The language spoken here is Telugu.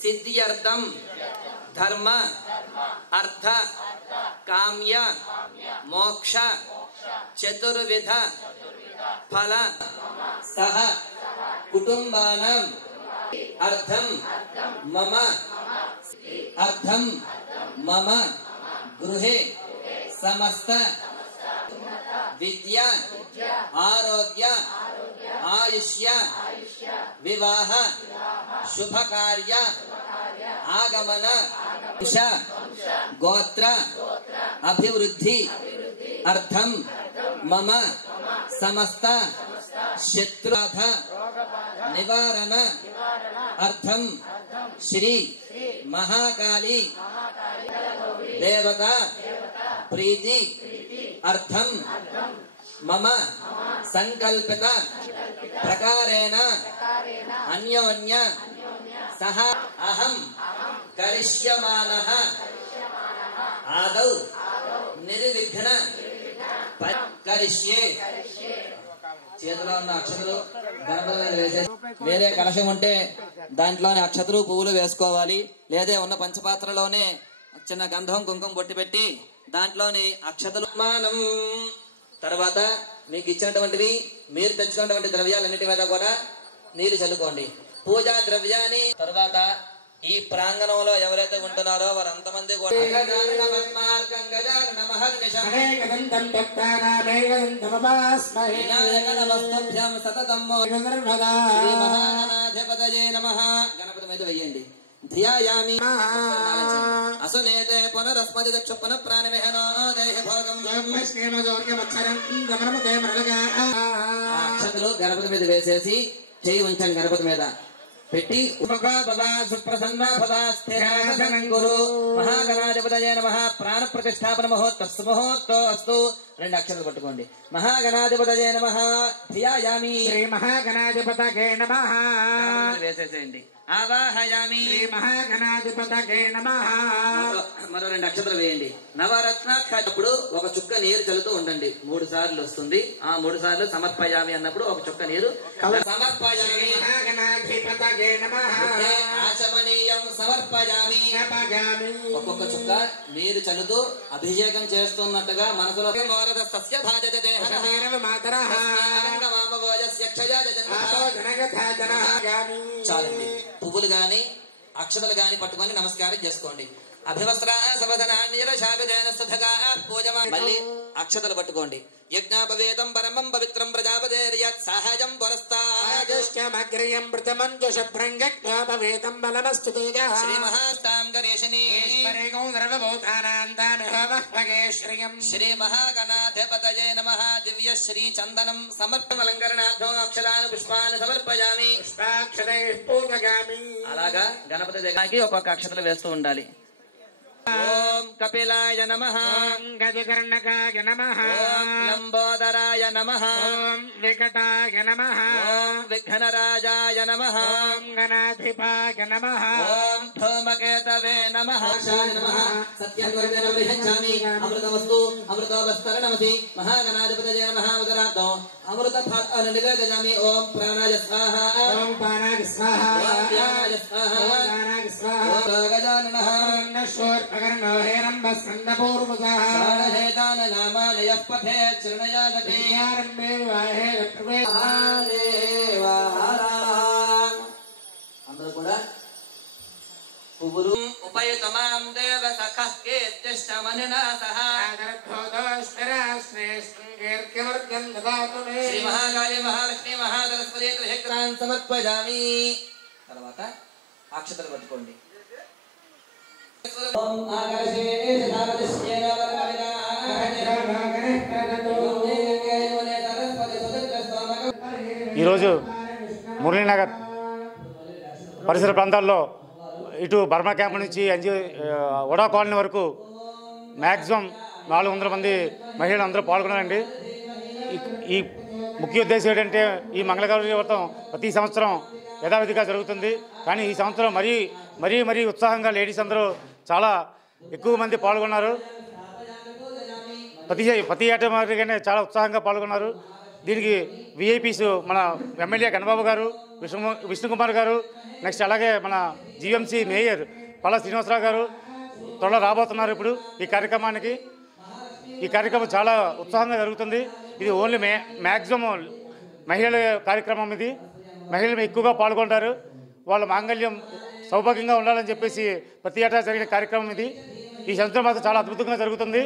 सिद्ध्यर्थम धर्म अर्थ काम्य मोक्ष चतुर्विध फल सह कुटुंबानां अर्थम मम गृहे समस्त विद्या आरोग्य आयुष्य विवाह शुभ कार्य आगमन गोत्र अभिवृद्धि अर्थम मम समस्त शत्रुबाध निवारण अर्थम श्री महाकाली देवता प्रीति अर्थम मम संकल्पित प्रकारेण अन्योन्य सह अहम करिष्यमानः आदौ निर्विघ्न करिष्ये చేతిలో ఉన్న అక్షతలు గణపతి మీద వేసేసి వేరే కలశం ఉంటే దాంట్లోనే అక్షతలు పువ్వులు వేసుకోవాలి. లేదా ఉన్న పంచపాత్రలోనే చిన్న గంధం కుంకుమ బొట్టి పెట్టి దాంట్లోని అక్షతలు మానం తర్వాత మీకు ఇచ్చినటువంటివి మీరు తెచ్చుకున్నటువంటి ద్రవ్యాలన్నిటి మీద కూడా నీరు చల్లుకోండి. పూజా ద్రవ్యాన్ని తర్వాత ఈ ప్రాంగణంలో ఎవరైతే ఉంటున్నారో వారంతమంది కూడా గణపతి మీద వెయ్యండి. ధ్యాయామి అసునేతే పునరస్మది దక్ష పునః ప్రాణిమహనో దేహ భోగం అక్షతలు గణపతి మీద వేసేసి చేయి ఉంచండి. గణపతి మీద పెట్టి సుప్రసన్న గురు మహాగణాధిపతయే నమః ప్రాణ ప్రతిష్టాపన ముహూర్తస్తు రెండు అక్షరాలు పట్టుకోండి. మహాగణాధిపతయే నమః ధ్యాయామి శ్రీ మహాగణాధిపతయే నమః వేసేసేయండి. ఆవాహయామి శ్రీ మహాగణాధిపతయే నమః మరో రెండు అక్షరాలు వేయండి. నవరత్న అప్పుడు ఒక చుక్క నీరు చల్లుతూ ఉండండి. 3 సార్లు వస్తుంది. ఆ 3 సార్లు సమర్పయామి అన్నప్పుడు ఒక చుక్క నీరు సమర్పయామి మహాగణాధిపతయే నమః ఆచమనీయం సమర్పయామి ఒక్కొక్క చుక్క నీరు చల్లుతూ అభిషేకం చేస్తున్నట్టుగా మనసులో చాలండి. పువ్వులు గాని అక్షతలు గాని పట్టుకొని నమస్కారం చేసుకోండి. అభివస్త్ర మళ్ళీ అక్షతలు పట్టుకోండి. యజ్ఞాపవేదం పరమం పవిత్రం ప్రజాపతేర్యత్ సహజం పురస్తాగ్రయం ప్రథమం శుభ్రం యజ్ఞాపవేదం బలమస్తు శ్రీ మహాస్తాం గణేశని శ్రీ మహాగణాధిపతయే నమః దివ్య శ్రీ చందనం సమర్పణాలంకరణార్థం అక్షరాన్ని పుష్పాన్ని సమర్పయామి. అలాగా గణపతి దగ్గరికి ఒక్కొక్క అక్షతలు వేస్తూ ఉండాలి. ఓం కపిలాయ నమః గజకర్ణకాయ నమః లంబోదరాయ నమః వికటాయ నమః విఘ్నరాజాయ నమః గణాధిపాయ నమః ధూమకేతవే నమః సత్యంగర్గణమిహచ్చామి అమృతవస్తు అమృతోపస్తరణమసి మహాగణాధిపతయే నమః ఉదరార్థం అమృత భాగాన్ని నివేదయామి. ఓం ప్రాణాయ స్వాహ ఓం ప్రాణాయ స్వాహ ఓం ప్రాణాయ స్వాహ ఓం ప్రాణాయ స్వాహ ఓం గజాననః అగర్ణో హేరంబ స్కందపూర్వకః సారహేతాన నామాని యః పఠేత్ శృణయాదపి ఆరంభే వాహే ప్రవేశ అందరూ కూడా పువ్వులు ఉపయుతమాం దేవ సఖః కేత్యష్టమనినా సహ శ్రీ మహాకాళి మహాలక్ష్మి మహాసరస్వతి త్రిశక్తినాం సమర్పయామి. తర్వాత అక్షతలు పట్టుకోండి. ఈరోజు మురళీనగర్ పరిసర ప్రాంతాల్లో ఇటు బర్మా క్యాంప్ నుంచి వడా కాలనీ వరకు మ్యాక్సిమం 400 మంది మహిళలు అందరూ పాల్గొన్నారండి. ఈ ముఖ్య ఉద్దేశం ఏంటంటే ఈ మంగళగౌరి వ్రతం ప్రతి సంవత్సరం యథావిధిగా జరుగుతుంది. కానీ ఈ సంవత్సరం మరీ ఉత్సాహంగా లేడీస్ అందరూ చాలా ఎక్కువ మంది పాల్గొన్నారు. ప్రతి ఏటా మాదిరిగానే చాలా ఉత్సాహంగా పాల్గొన్నారు. దీనికి విఐపీస్ మన ఎమ్మెల్యే గణబాబు గారు, విష్ణుకుమార్ గారు, నెక్స్ట్ అలాగే మన జీఎంసీ మేయర్ పల్లా శ్రీనివాసరావు గారు త్వరలో రాబోతున్నారు. ఇప్పుడు ఈ కార్యక్రమం చాలా ఉత్సాహంగా జరుగుతుంది. ఇది ఓన్లీ మ్యాక్సిమం మహిళల కార్యక్రమం. ఇది మహిళలు ఎక్కువగా పాల్గొంటారు. వాళ్ళ మాంగళ్యం సౌభాగ్యంగా ఉండాలని చెప్పేసి ప్రతి ఏటా జరిగిన కార్యక్రమం ఇది. ఈ సంవత్సరం మాత్రం చాలా అద్భుతంగా జరుగుతుంది.